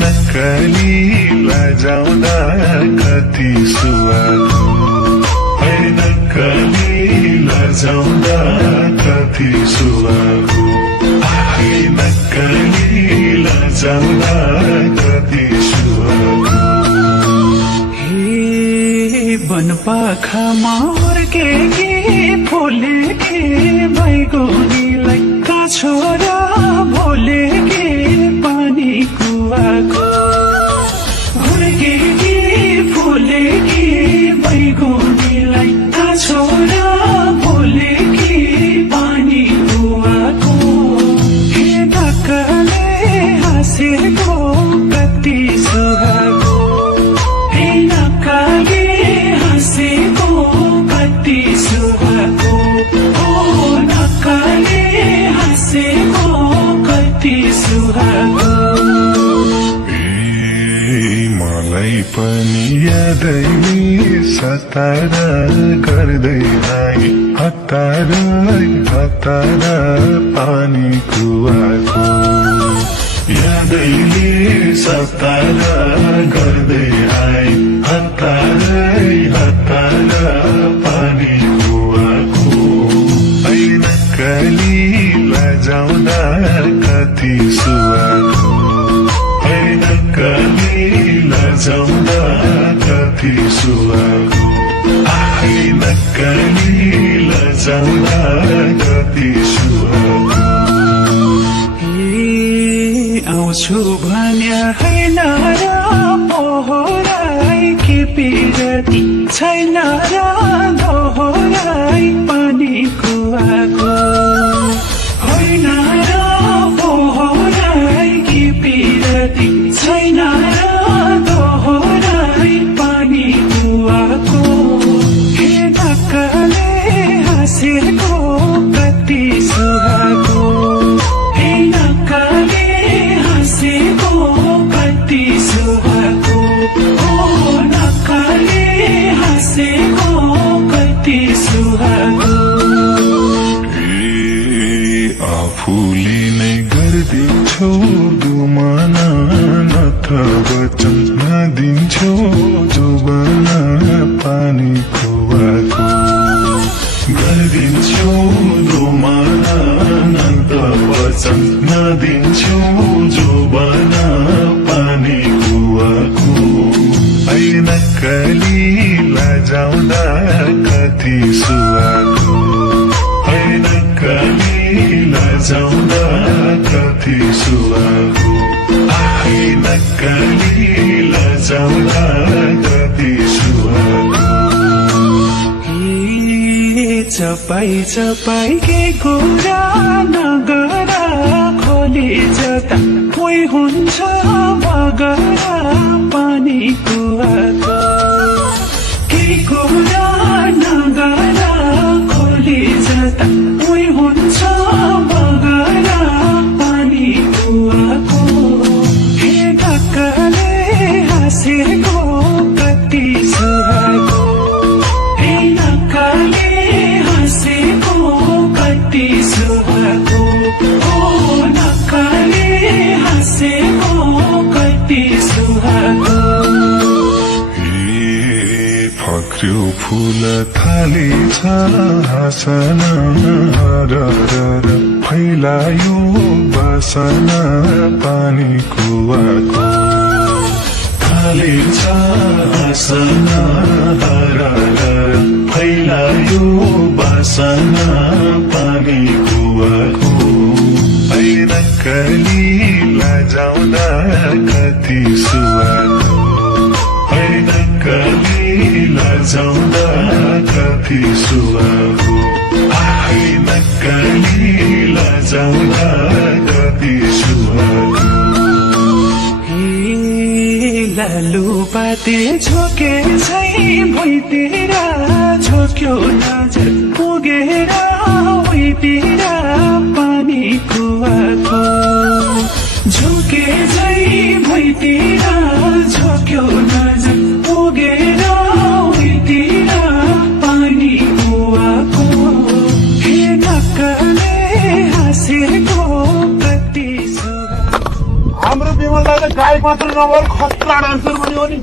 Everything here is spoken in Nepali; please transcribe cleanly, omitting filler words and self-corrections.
नक्कली लजाउँदा कति सुहाएको है नक्कली लजाउँदा कति सुहाएको है नक्कली लजाउँदा कति सुहाएको हे वनपाखामा हुर्केकी फुलेकी बैगुनीलाई छोरा भोलेकी पानी कुवाको हुर्केकी फुलेकी बैगुनीलाई छोरा भोलेकी पानी कुवाको हे नक्कले हाँसेको कति सुहाएको हे नक्कले हाँसेको कति सुहाएको ओ नक्कले हाँसेको कति सुहाएको मलाई पनि यादैले सतार गर्दै आए हतार हतार पानी कुवाको यादैले सतार गर्दै आए हतार हतार पानी कुवाको ऐ नक्कली लजाउँदा कति सुहाएको है नक्कली लजाउँदा कति सुहाएको है नक्कली लजाउँदा कति सुहाएको आउँछु भन्या होइन र पोहोराई के पिरती छैन र दोहोराई पानी कुवाको होइन र पोहोराई के पिरती छैन र दोहोराई पानी कुवाको हे नक्कले हाँसेको कति सुहाएको हे नक्कले हाँसेको कति सुहाएको ओ नक्कले हाँसेको कति सुहाएको आफूले नै गरिदिन्छौ दुमाना नथ वचन नदिन्छौ जोबाना पानी कुवाको गरिदिन्छौ दुमाना नथ वचन नदिन्छौ जोबाना पानी कुवाको ऐ नक्कली लजाउँदा कति सुहाएको है नक्कली लजाउँदा कति सुहाएको है नक्कली लजाउँदा कति सुहाएको चपाई चपाई के कुरा नगरा खोली जता कोही हुन्छ बगरा पानी कुवाको के कुरा नगरा खोली जता कोही हुन्छ बगरा पानी कुवाको हे नक्कले हाँसेको कति सुहाएको हे नक्कले हाँसेको कति सुहाएको ओ नक्कले हाँसेको कति सुहाएको फक्र्यो फुल थालेछ हाँसन हरर फैलायो बासना पानी कुवाको थालेछ हाँसन हरर फैलायो बासना पानी कुवाको ऐ नक्कली लजाउँदा कति सुहाएको है नक्कली लजाउँदा कति सुहाएको है नक्कली लजाउँदा कति सुहाएको लालुपाते झोके झै भुइँतिर झोक्यो नजर पुगेर उहीँतिर पानी कुवाको झोके झै भुइँतिर झोक्यो नजर पुगेर उहीँतिर पानी कुवाको हे नक्कले हाँसेको कति हाम्रो मलाई त गाई मात्र नभएर खतरा डान्सर पनि हो नि